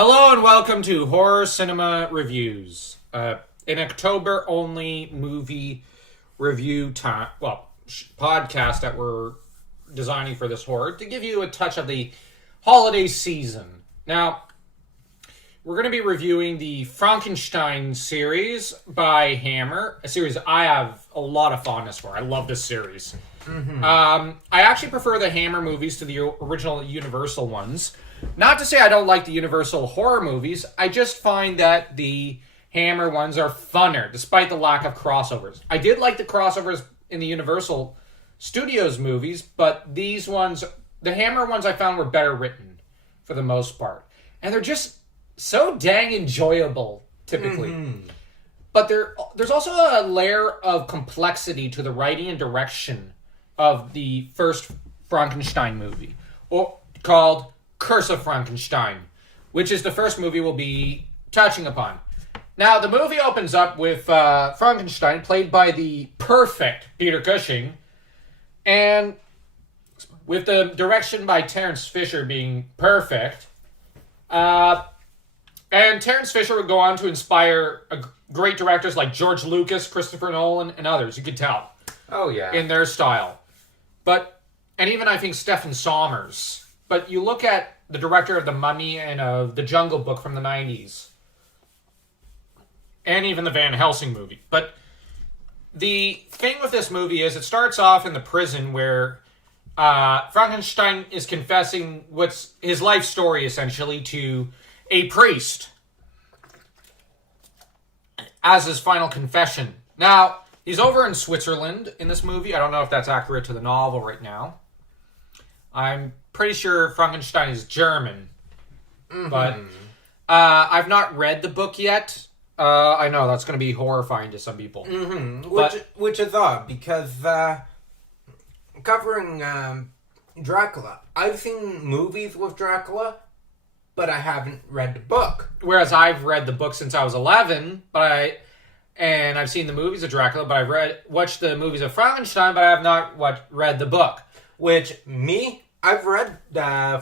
Hello and welcome to Horror Cinema Reviews, an October-only movie review podcast that we're designing for this horror to give you a touch of the holiday season. Now, we're going to be reviewing the Frankenstein series by Hammer, a series I have a lot of fondness for. I love this series. I actually prefer the Hammer movies to the original Universal ones. Not to say I don't like the Universal horror movies, I just find that the Hammer ones are funner, despite the lack of crossovers. I did like the crossovers in the Universal Studios movies, but these ones, the Hammer ones I found were better written, for the most part. And they're just so dang enjoyable, typically. But there's also a layer of complexity to the writing and direction of the first Frankenstein movie, called Curse of Frankenstein, which is the first movie we'll be touching upon. Now, the movie opens up with Frankenstein, played by the perfect Peter Cushing, and with the direction by Terrence Fischer being perfect. And Terrence Fischer would go on to inspire great directors like George Lucas, Christopher Nolan, and others. You could tell. Oh, yeah. In their style. And even I think Stephen Sommers. But you look at the director of The Mummy and of The Jungle Book from the 90s. And even the Van Helsing movie. But the thing with this movie is it starts off in the prison where Frankenstein is confessing what's his life story, essentially, to a priest as his final confession. Now, he's over in Switzerland in this movie. I don't know if that's accurate to the novel right now. I'm pretty sure Frankenstein is German. But I've not read the book yet. I know, that's going to be horrifying to some people. Which is odd, because covering Dracula, I've seen movies with Dracula, but I haven't read the book. Whereas I've read the book since I was 11, and I've seen the movies of Dracula, but I've watched the movies of Frankenstein, but I have not read the book. I've read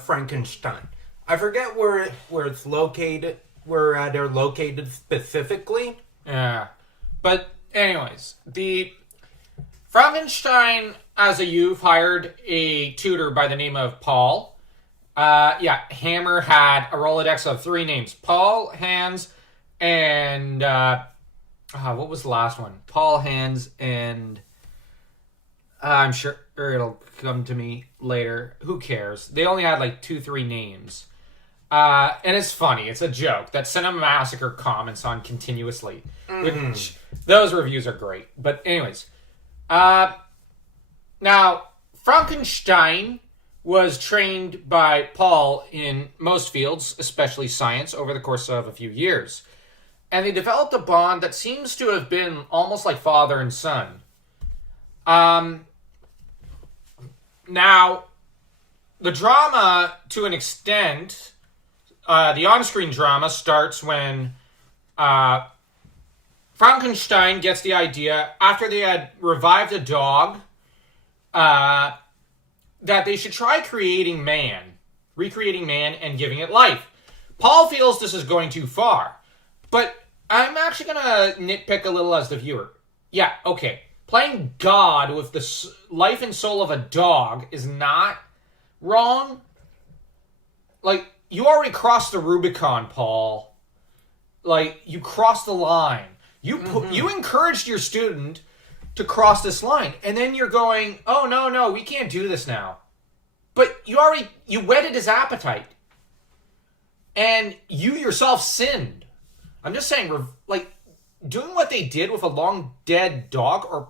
Frankenstein. I forget where it's located, where they're located specifically. Yeah. But anyways, the Frankenstein, as a youth, hired a tutor by the name of Paul. Hammer had a Rolodex of 3 names. Paul, Hans, and... what was the last one? Paul, Hans, and... I'm sure it'll come to me later. Who cares? They only had like 2-3 names. And it's funny. It's a joke that Cinema Massacre comments on continuously. Which, those reviews are great. But anyways. Now, Frankenstein was trained by Paul in most fields, especially science, over the course of a few years. And they developed a bond that seems to have been almost like father and son. Now, the drama, to an extent, the on-screen drama starts when Frankenstein gets the idea, after they had revived a dog, that they should try recreating man and giving it life. Paul feels this is going too far, but I'm actually going to nitpick a little as the viewer. Yeah, okay. Playing God with the life and soul of a dog is not wrong. Like, you already crossed the Rubicon, Paul. Like, you crossed the line. You encouraged your student to cross this line. And then you're going, oh, no, we can't do this now. But you whetted his appetite. And you yourself sinned. I'm just saying, like, doing what they did with a long dead dog, or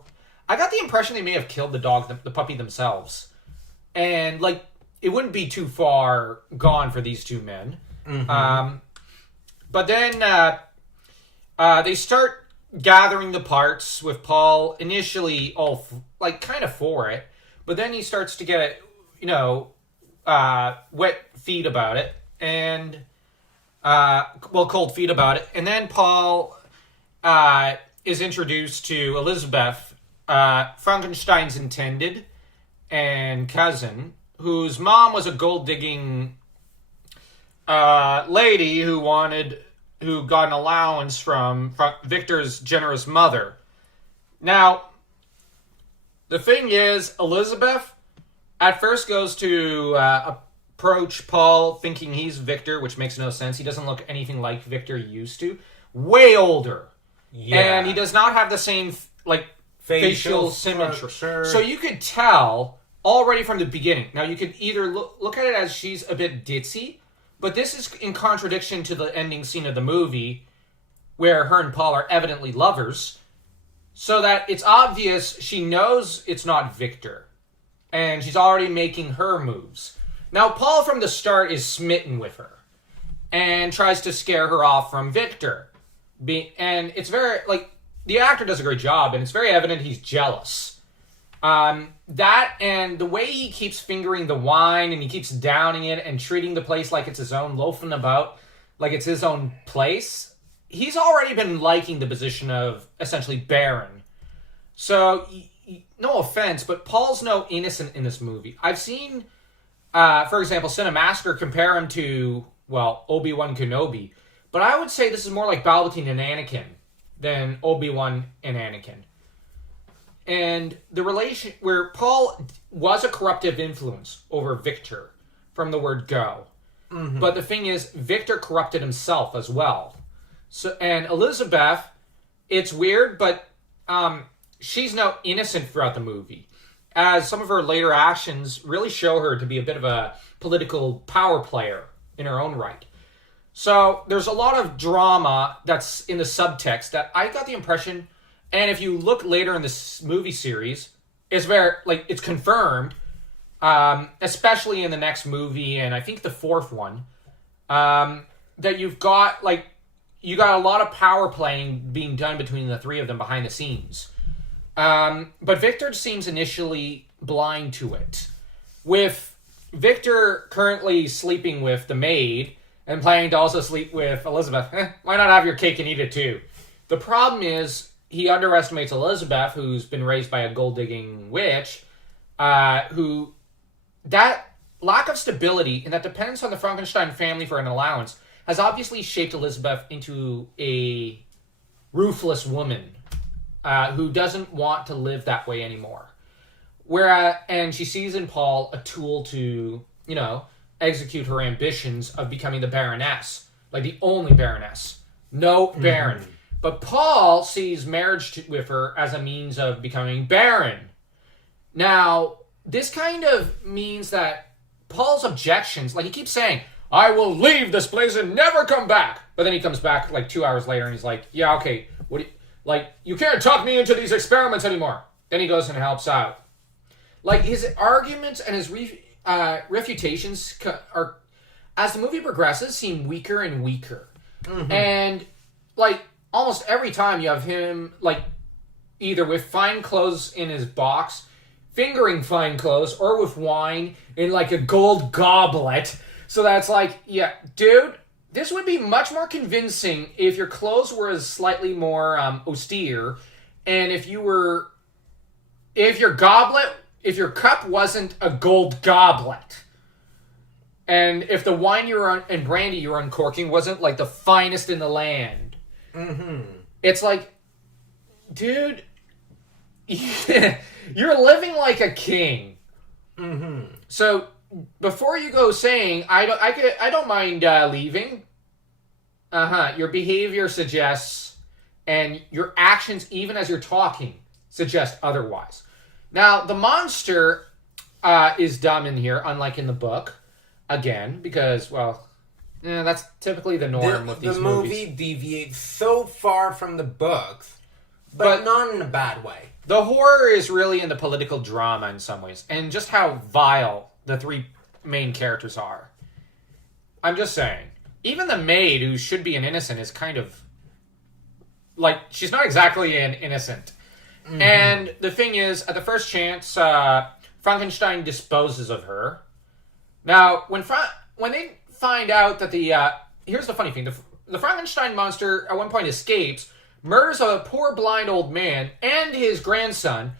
I got the impression they may have killed the dog, the puppy themselves. And, like, it wouldn't be too far gone for these two men. But then they start gathering the parts with Paul initially all, kind of for it. But then he starts to get, wet feet about it. And, cold feet about it. And then Paul is introduced to Elizabeth, Frankenstein's intended and cousin, whose mom was a gold-digging lady who got an allowance from Victor's generous mother. Now, the thing is, Elizabeth at first goes to approach Paul thinking he's Victor, which makes no sense. He doesn't look anything like Victor used to. Way older. Yeah. And he does not have the same, facial symmetry. Sure. So you could tell already from the beginning. Now, you could either look at it as she's a bit ditzy, but this is in contradiction to the ending scene of the movie where her and Paul are evidently lovers, so that it's obvious she knows it's not Victor, and she's already making her moves. Now, Paul from the start is smitten with her and tries to scare her off from Victor. And it's very, the actor does a great job, and it's very evident he's jealous. That and the way he keeps fingering the wine and he keeps downing it and treating the place like it's his own, loafing about like it's his own place. He's already been liking the position of essentially Baron. So, no offense, but Paul's no innocent in this movie. I've seen, for example, Cinemaster compare him to, Obi-Wan Kenobi. But I would say this is more like Palpatine and Anakin than Obi-Wan and Anakin. And the relation where Paul was a corruptive influence over Victor from the word go. Mm-hmm. But the thing is, Victor corrupted himself as well. So, and Elizabeth, it's weird, but she's no innocent throughout the movie, as some of her later actions really show her to be a bit of a political power player in her own right. So there's a lot of drama that's in the subtext that I got the impression, and if you look later in this movie series, it's very, it's confirmed, especially in the next movie, and I think the fourth one, that you've got, you got a lot of power playing being done between the three of them behind the scenes. But Victor seems initially blind to it. With Victor currently sleeping with the maid and planning to also sleep with Elizabeth, why not have your cake and eat it too? The problem is he underestimates Elizabeth, who's been raised by a gold-digging witch, who that lack of stability and that depends on the Frankenstein family for an allowance has obviously shaped Elizabeth into a ruthless woman who doesn't want to live that way anymore. And she sees in Paul a tool to, execute her ambitions of becoming the Baroness, the only Baroness. No Baron. Mm-hmm. But Paul sees marriage with her as a means of becoming Baron. Now, this kind of means that Paul's objections, he keeps saying, I will leave this place and never come back. But then he comes back 2 hours later and he's like, yeah, okay, what do you, you can't talk me into these experiments anymore. Then he goes and helps out. His arguments and his refutations are, as the movie progresses, seem weaker and weaker. Mm-hmm. And, almost every time you have him, either with fine clothes in his box, fingering fine clothes, or with wine in, a gold goblet. So that's yeah, dude, this would be much more convincing if your clothes were slightly more austere, and if your cup wasn't a gold goblet, and if the wine and brandy you were uncorking wasn't the finest in the land. Mm-hmm. It's dude, you're living like a king. Mm-hmm. So before you go saying I don't mind leaving. Your behavior suggests, and your actions, even as you're talking, suggest otherwise. Now, the monster is dumb in here, unlike in the book. Again, because, that's typically the norm with these movies. The movie deviates so far from the books, but not in a bad way. The horror is really in the political drama in some ways, and just how vile the three main characters are. I'm just saying. Even the maid, who should be an innocent, is kind of... she's not exactly an innocent. Mm-hmm. And the thing is, at the first chance, Frankenstein disposes of her. Now, when they find out that here's the funny thing. The Frankenstein monster, at one point, escapes, murders a poor blind old man and his grandson,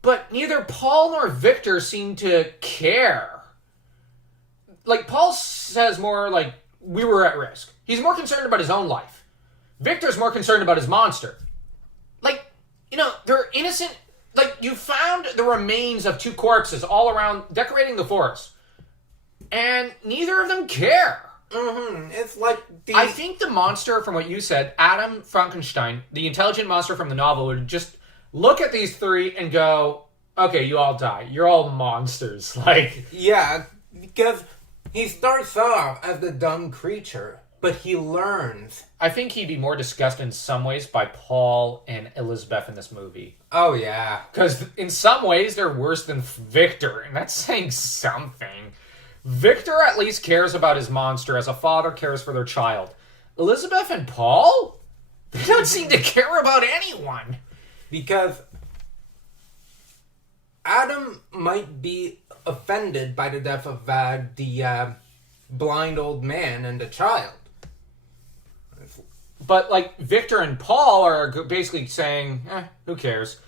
but neither Paul nor Victor seem to care. Paul says more we were at risk. He's more concerned about his own life. Victor's more concerned about his monster. Like, they're innocent. Like, you found the remains of 2 corpses all around decorating the forest. And neither of them care. It's like I think the monster, from what you said, Adam Frankenstein, the intelligent monster from the novel, would just look at these 3 and go, okay, you all die. You're all monsters. Like, yeah, because he starts off as the dumb creature, but he learns. I think he'd be more disgusted in some ways by Paul and Elizabeth in this movie. Oh, yeah. Because in some ways, they're worse than Victor, and that's saying something. Victor at least cares about his monster as a father cares for their child. Elizabeth and Paul? They don't seem to care about anyone. Because Adam might be offended by the death of the blind old man and the child. But, like, Victor and Paul are basically saying, who cares?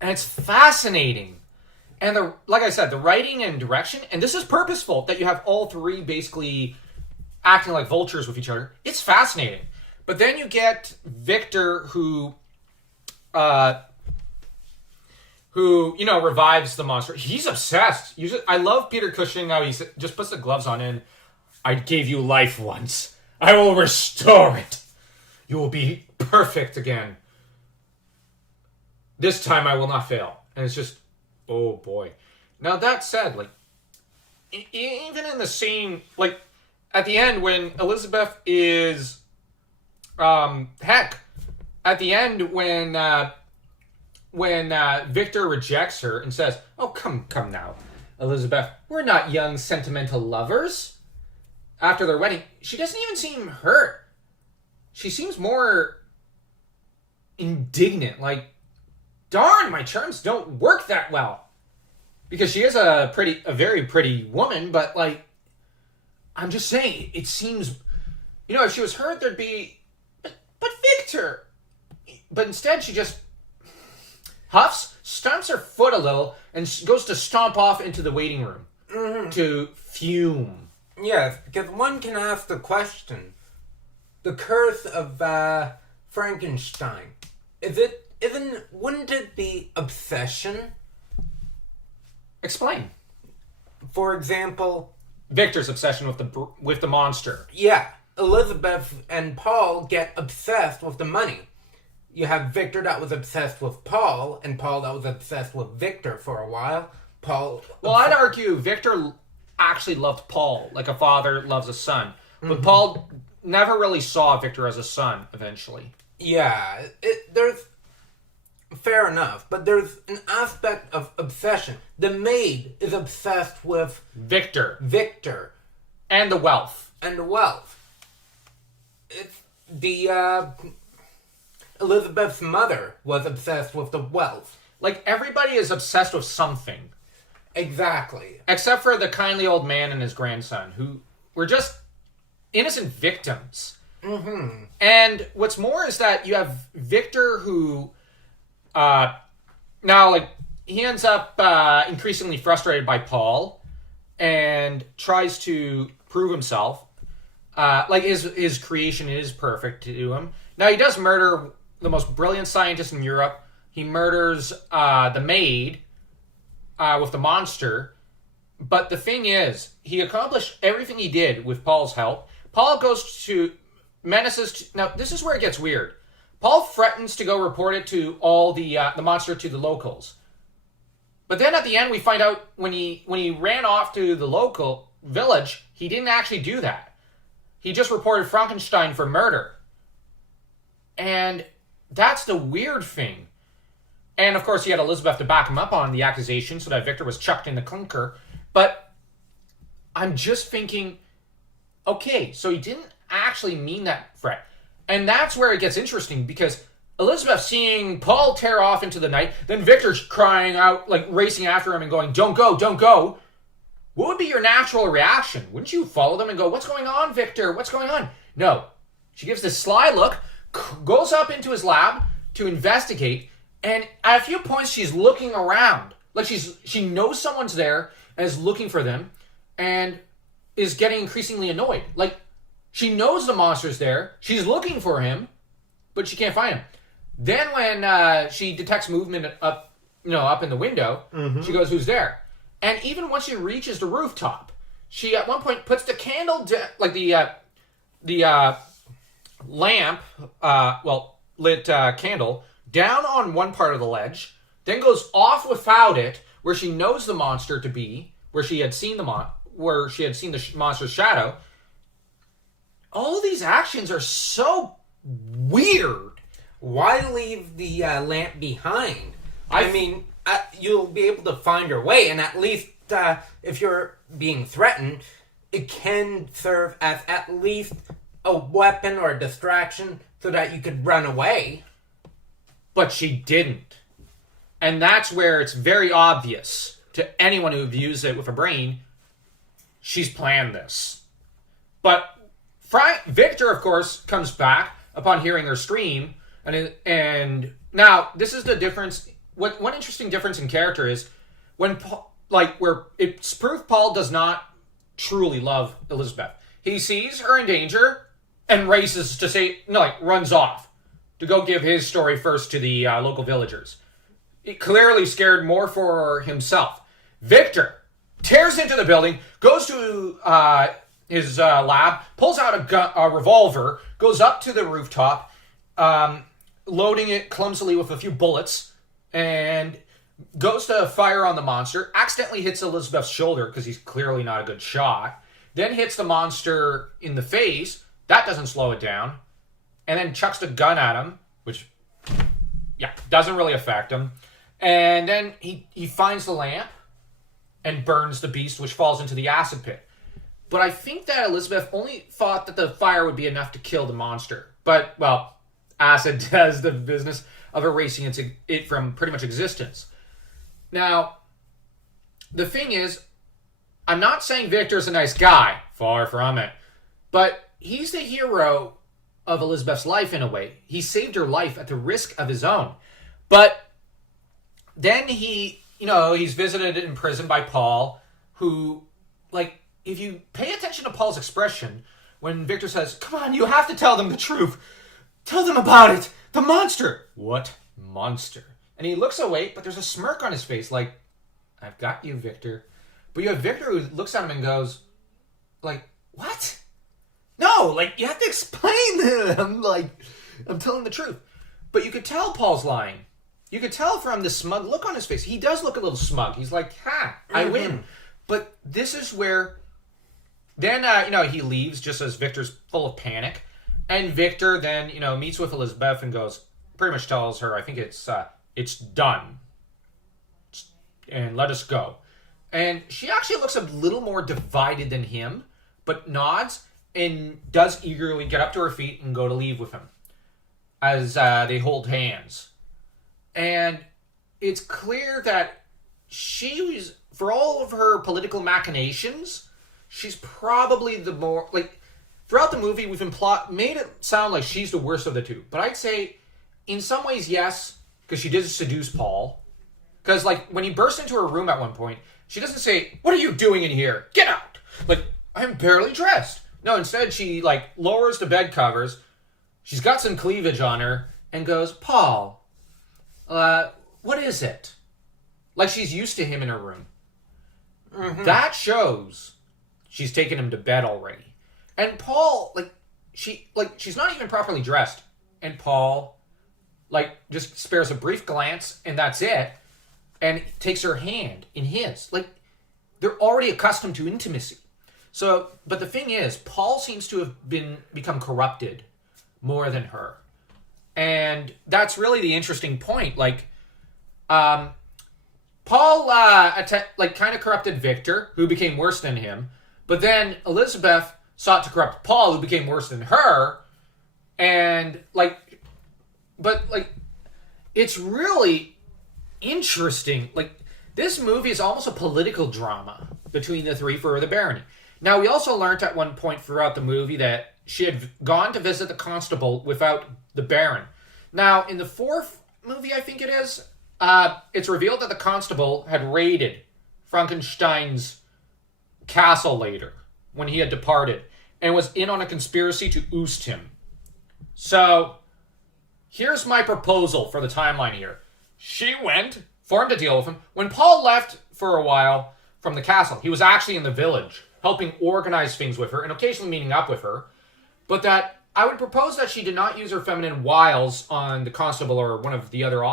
And it's fascinating. And, like I said, the writing and direction, and this is purposeful, that you have all 3 basically acting like vultures with each other. It's fascinating. But then you get Victor who revives the monster. He's obsessed. I love Peter Cushing, how he just puts the gloves on and, I gave you life once. I will restore it. You will be perfect again. This time I will not fail. And it's just, oh boy. Now that said, like, even in the scene, like, at the end when Elizabeth is, at the end when Victor rejects her and says, oh, come now, Elizabeth, we're not young sentimental lovers. After their wedding, she doesn't even seem hurt. She seems more indignant, like, darn, my charms don't work that well. Because she is a very pretty woman, but, like, I'm just saying, it seems, if she was hurt, there'd be, but Victor. But instead, she just huffs, stomps her foot a little, and goes to stomp off into the waiting room to fume. Yes, because one can ask the question, the curse of Frankenstein, wouldn't it be obsession? Explain. For example, Victor's obsession with the monster. Yeah, Elizabeth and Paul get obsessed with the money. You have Victor that was obsessed with Paul, and Paul that was obsessed with Victor for a while. I'd argue Victor actually loved Paul like a father loves a son. But Paul never really saw Victor as a son, eventually. Yeah, there's... Fair enough, but there's an aspect of obsession. The maid is obsessed with... Victor. And the wealth. It's the, Elizabeth's mother was obsessed with the wealth. Like, everybody is obsessed with something. Exactly. Except for the kindly old man and his grandson, who were just innocent victims. And what's more is that you have Victor who... now, like, he ends up increasingly frustrated by Paul and tries to prove himself. Like, his creation is perfect to him. Now, he does murder the most brilliant scientist in Europe. He murders the maid with the monster. But the thing is, he accomplished everything he did with Paul's help. Paul goes to... Now, this is where it gets weird. Paul threatens to go report it to all the monster to the locals. But then at the end we find out when he ran off to the local village, he didn't actually do that. He just reported Frankenstein for murder. And that's the weird thing. And of course he had Elizabeth to back him up on the accusation so that Victor was chucked in the clinker. But I'm just thinking, okay, so he didn't actually mean that threat. And that's where it gets interesting, because Elizabeth seeing Paul tear off into the night, then Victor's crying out, like racing after him and going, don't go, don't go. What would be your natural reaction? Wouldn't you follow them and go, what's going on, Victor? What's going on? No. She gives this sly look, goes up into his lab to investigate, and at a few points she's looking around. Like she knows someone's there and is looking for them and is getting increasingly annoyed. Like, She knows the monster's there. She's looking for him, but she can't find him. Then when she detects movement up in the window, she goes, "Who's there?" And even once she reaches the rooftop, she at one point puts the candle, the lamp, lit candle down on one part of the ledge, then goes off without it, where she knows the monster to be, where she had seen the monster's shadow. All these actions are so weird. Why leave the lamp behind? I mean, you'll be able to find your way, and at least if you're being threatened, it can serve as at least a weapon or a distraction so that you could run away. But she didn't. And that's where it's very obvious to anyone who views it with a brain, she's planned this. But Victor, of course, comes back upon hearing her scream, and now this is the difference. One interesting difference in character is when where it's proof Paul does not truly love Elizabeth. He sees her in danger and races to runs off to go give his story first to the local villagers. He clearly scared more for himself. Victor tears into the building, goes to his lab, pulls out a revolver, goes up to the rooftop, loading it clumsily with a few bullets, and goes to fire on the monster, accidentally hits Elizabeth's shoulder because he's clearly not a good shot, then hits the monster in the face. That doesn't slow it down. And then chucks the gun at him, which, doesn't really affect him. And then he finds the lamp and burns the beast, which falls into the acid pit. But I think that Elizabeth only thought that the fire would be enough to kill the monster. But, acid does the business of erasing it from pretty much existence. Now, the thing is, I'm not saying Victor's a nice guy. Far from it. But he's the hero of Elizabeth's life in a way. He saved her life at the risk of his own. But then he's visited in prison by Paul, who, if you pay attention to Paul's expression, when Victor says, "Come on, you have to tell them the truth. Tell them about it. The monster." "What monster?" And he looks away, but there's a smirk on his face, like, "I've got you, Victor." But you have Victor who looks at him and goes, "What? No, you have to explain to them, I'm telling the truth." But you could tell Paul's lying. You could tell from the smug look on his face. He does look a little smug. He's like, I win. But this is where, then, he leaves just as Victor's full of panic. And Victor then, meets with Elizabeth and pretty much tells her, I think it's done. And let us go. And she actually looks a little more divided than him, but nods and does eagerly get up to her feet and go to leave with him as they hold hands. And it's clear that she was, for all of her political machinations, she's probably the more, throughout the movie, we've made it sound like she's the worst of the two. But I'd say, in some ways, yes, because she did seduce Paul. Because, when he burst into her room at one point, she doesn't say, "What are you doing in here? Get out!" "I'm barely dressed." No, instead, she, lowers the bed covers. She's got some cleavage on her and goes, "Paul, what is it?" She's used to him in her room. Mm-hmm. That shows she's taken him to bed already. And Paul, she's not even properly dressed. And Paul, just spares a brief glance, and that's it. And takes her hand in his. They're already accustomed to intimacy. So, but the thing is, Paul seems to have become corrupted more than her. And that's really the interesting point. Paul, kind of corrupted Victor, who became worse than him. But then Elizabeth sought to corrupt Paul, who became worse than her. And, it's really interesting. This movie is almost a political drama between the three for the barony. Now, we also learned at one point throughout the movie that she had gone to visit the constable without the baron. Now, in the fourth movie, I think it is, it's revealed that the constable had raided Frankenstein's castle later, when he had departed. and was in on a conspiracy to oust him. So, here's my proposal for the timeline here. She went, formed a deal with him. When Paul left for a while from the castle, he was actually in the village, helping organize things with her and occasionally meeting up with her. But that I would propose that she did not use her feminine wiles on the constable or one of the other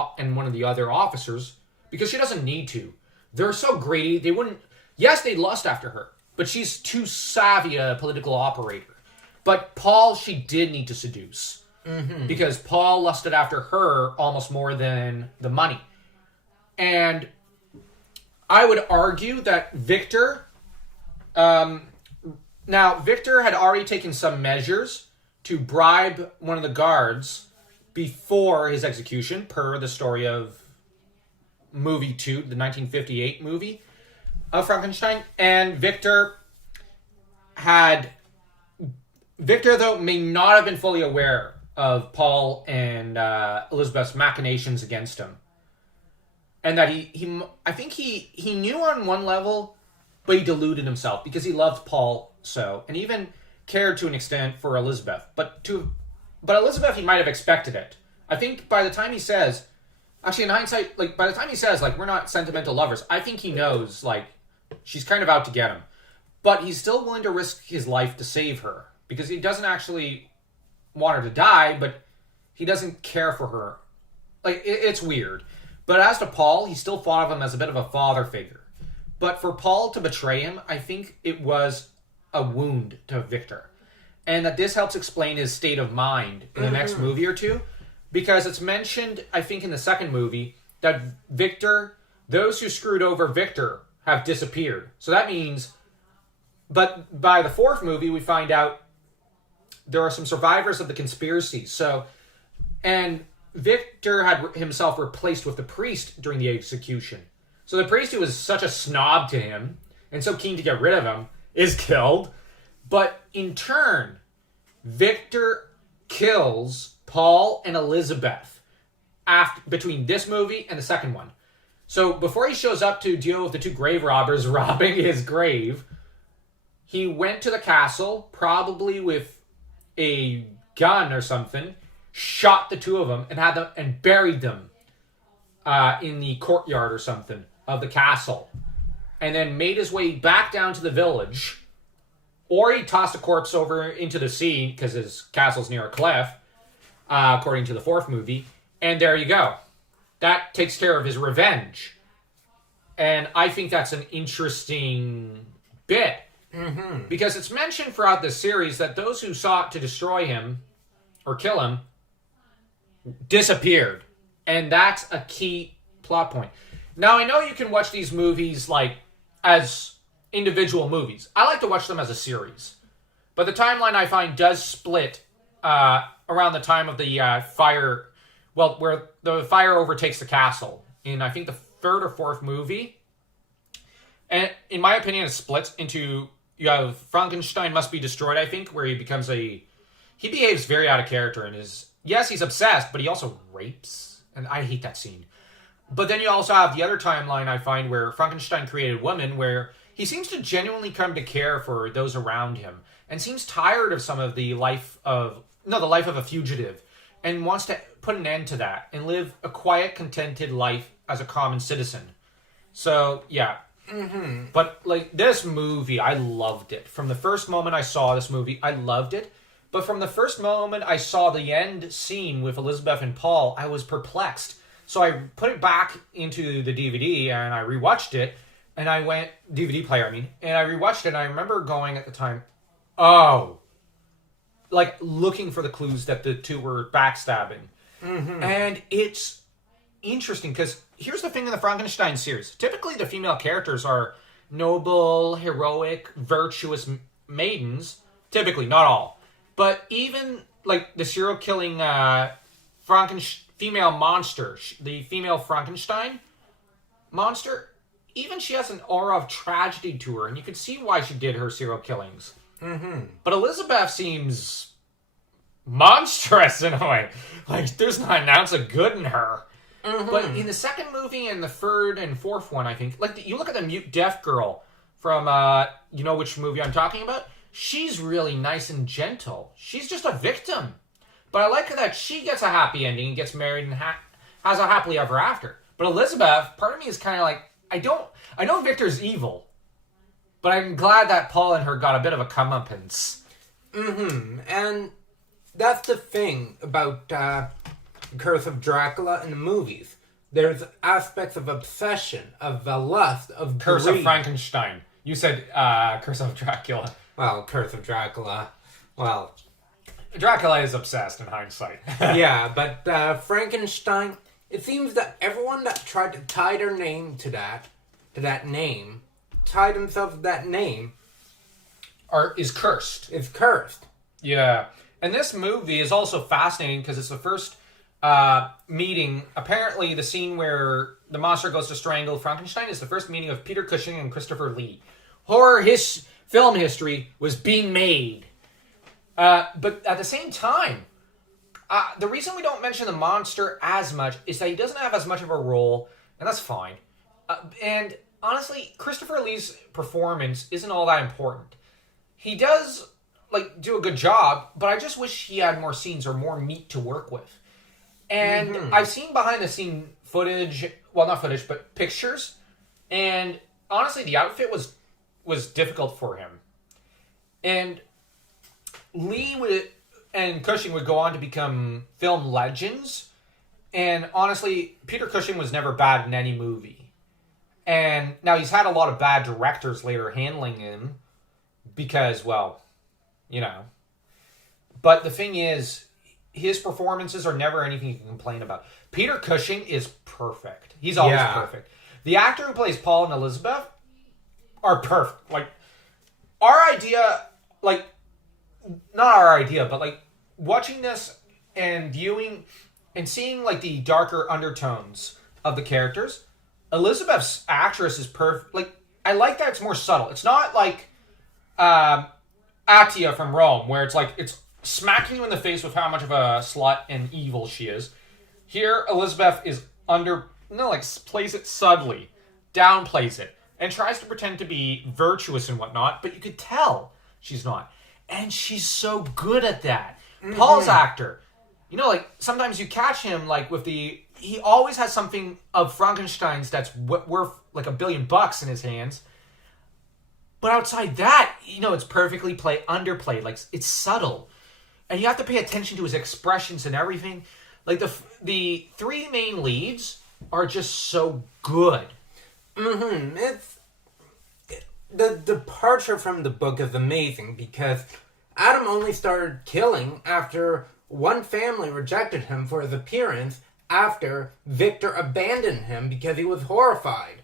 officers, because she doesn't need to. They're so greedy, they wouldn't... Yes, they'd lust after her, but she's too savvy a political operator. But Paul, she did need to seduce. Mm-hmm. Because Paul lusted after her almost more than the money. And I would argue that Victor... now, Victor had already taken some measures to bribe one of the guards before his execution, per the story of movie 2, the 1958 movie of Frankenstein. And Victor, though, may not have been fully aware of Paul and Elizabeth's machinations against him. And that I think he knew on one level, but he deluded himself because he loved Paul so, and even cared to an extent for Elizabeth. But Elizabeth, he might have expected it. I think by the time he says, actually in hindsight, by the time he says, we're not sentimental lovers, I think he knows, she's kind of out to get him. But he's still willing to risk his life to save her, because he doesn't actually want her to die, but he doesn't care for her. It's weird. But as to Paul, he still thought of him as a bit of a father figure. But for Paul to betray him, I think it was a wound to Victor. And that this helps explain his state of mind in the next movie or two. Because it's mentioned, I think, in the second movie, that those who screwed over Victor have disappeared. So that means, but by the fourth movie, we find out there are some survivors of the conspiracy. And Victor had himself replaced with the priest during the execution. So the priest, who was such a snob to him, and so keen to get rid of him, is killed. But in turn, Victor kills Paul and Elizabeth between this movie and the second one. So before he shows up to deal with the two grave robbers robbing his grave, he went to the castle, probably with a gun or something, shot the two of them, and buried them in the courtyard or something of the castle, and then made his way back down to the village. Or he tossed a corpse over into the sea, because his castle's near a cliff, according to the fourth movie. And there you go. That takes care of his revenge. And I think that's an interesting bit. Mm-hmm. Because it's mentioned throughout this series that those who sought to destroy him, or kill him, disappeared. And that's a key plot point. Now, I know you can watch these movies, as individual movies. I like to watch them as a series. But the timeline, I find, does split around the time of the fire, where the fire overtakes the castle. In, I think, the third or fourth movie. And in my opinion, it splits into, you have Frankenstein Must Be Destroyed, I think, where he behaves very out of character and yes, he's obsessed, but he also rapes. And I hate that scene. But then you also have the other timeline, I find, where Frankenstein Created Woman, where he seems to genuinely come to care for those around him, and seems tired of some of the life of a fugitive, and wants to put an end to that, and live a quiet, contented life as a common citizen. So, yeah. Mm-hmm. But, this movie, I loved it. From the first moment I saw this movie, I loved it. But from the first moment I saw the end scene with Elizabeth and Paul, I was perplexed. So I put it back into the DVD, and I rewatched it, and I went, DVD player, and I rewatched it, and I remember going at the time, looking for the clues that the two were backstabbing. Mm-hmm. And it's interesting, because here's the thing in the Frankenstein series. Typically, the female characters are noble, heroic, virtuous maidens. Typically, not all. But even, the serial-killing female monster, the female Frankenstein monster, even she has an aura of tragedy to her, and you can see why she did her serial killings. Mm-hmm. But Elizabeth seems monstrous in a way. There's not an ounce of good in her. Mm-hmm. But in the second movie and the third and fourth one, I think, you look at the mute deaf girl from, you know which movie I'm talking about? she's really nice and gentle. She's just a victim. But I like that she gets a happy ending and gets married and has a happily ever after. But Elizabeth, part of me is kind of like, I know Victor's evil, but I'm glad that Paul and her got a bit of a comeuppance. And that's the thing about Curse of Dracula in the movies. There's aspects of obsession, of lust, of Curse greed. of Frankenstein. You said Curse of Dracula. Well, Curse of Dracula. Well, Dracula is obsessed in hindsight. yeah, but Frankenstein. It seems that everyone that tried to tie their name to that name, tie themselves to that name, is cursed. is cursed. Yeah. And this movie is also fascinating because it's the first meeting. Apparently, the scene where the monster goes to strangle Frankenstein is the first meeting of Peter Cushing and Christopher Lee. Film history was being made. But at the same time, the reason we don't mention the monster as much is that he doesn't have as much of a role, and that's fine. And honestly, Christopher Lee's performance isn't all that important. He does do a good job, but I just wish he had more scenes or more meat to work with. And I've seen behind the scene footage, well, not footage, but pictures, and honestly, the outfit was difficult for him. And Lee and Cushing would go on to become film legends. And honestly, Peter Cushing was never bad in any movie. And now he's had a lot of bad directors later handling him because, well, But the thing is, his performances are never anything you can complain about. Peter Cushing is perfect. He's always perfect. The actor who plays Paul and Elizabeth are perfect. Not our idea, but watching this and viewing and seeing the darker undertones of the characters, Elizabeth's actress is perfect. I like that it's more subtle. It's not like Attia from Rome, where it's smacking you in the face with how much of a slut and evil she is. Here, Elizabeth is plays it subtly, downplays it, and tries to pretend to be virtuous and whatnot, but you could tell she's not. And she's so good at that. Paul's actor, sometimes you catch him he always has something of Frankenstein's that's worth $1 billion in his hands. But outside that, it's perfectly underplayed. It's subtle. And you have to pay attention to his expressions and everything. The three main leads are just so good. The departure from the book is amazing because Adam only started killing after one family rejected him for his appearance after Victor abandoned him because he was horrified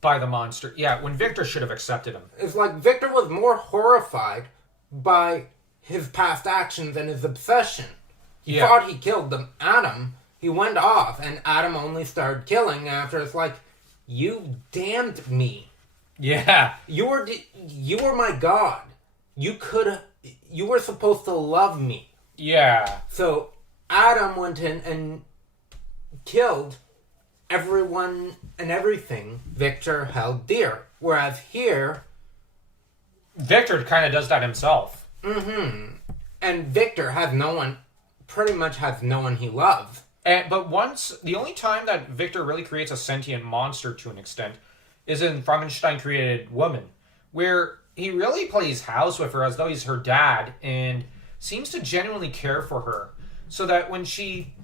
by the monster. Yeah, when Victor should have accepted him. It's like Victor was more horrified by his past actions and his obsession. He thought he killed Adam. He went off, and Adam only started killing after it's like, you damned me. Yeah. You were my god. You were supposed to love me. Yeah. So Adam went in and killed everyone and everything Victor held dear. Whereas here, Victor kind of does that himself. And Victor pretty much has no one he loves. But the only time that Victor really creates a sentient monster to an extent is in Frankenstein Created Woman, where he really plays house with her as though he's her dad and seems to genuinely care for her. So that when she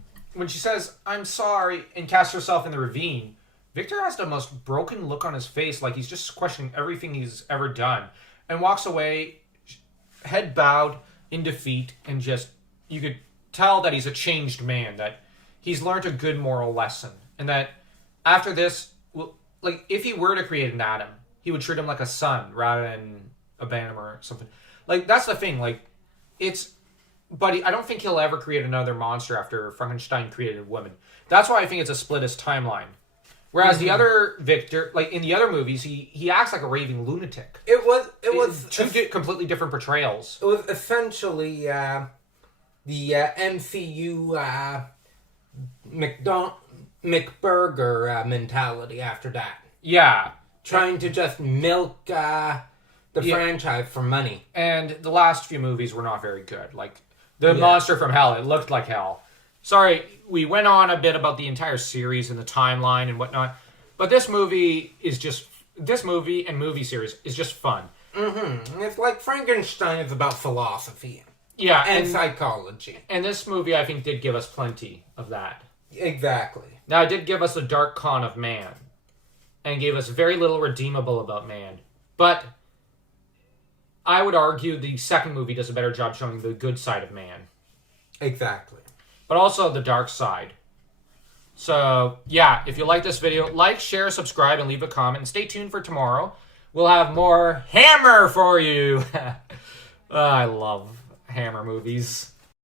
says, "I'm sorry," and casts herself in the ravine, Victor has the most broken look on his face, like he's just questioning everything he's ever done, and walks away, head bowed, in defeat, and you could tell that he's a changed man, that he's learned a good moral lesson, and that after this, if he were to create an Adam, he would treat him like a son rather than abandon him or something. That's the thing. But I don't think he'll ever create another monster after Frankenstein Created Woman. That's why I think it's a splittist timeline. Whereas the other Victor, in the other movies, he acts like a raving lunatic. It was two completely different portrayals. It was essentially the MCU McBurger mentality after that. Yeah. Trying to just milk the franchise for money. And the last few movies were not very good. Like, the Monster from Hell, it looked like hell. Sorry, we went on a bit about the entire series and the timeline and whatnot, but this movie and movie series is just fun. Mm-hmm. It's like Frankenstein is about philosophy. Yeah. And psychology. And this movie, I think, did give us plenty of that. Exactly. Now, it did give us a dark con of man, and gave us very little redeemable about man. But I would argue the second movie does a better job showing the good side of man. Exactly. But also the dark side. So, yeah, if you like this video, like, share, subscribe, and leave a comment. And stay tuned for tomorrow. We'll have more Hammer for you. I love Hammer movies.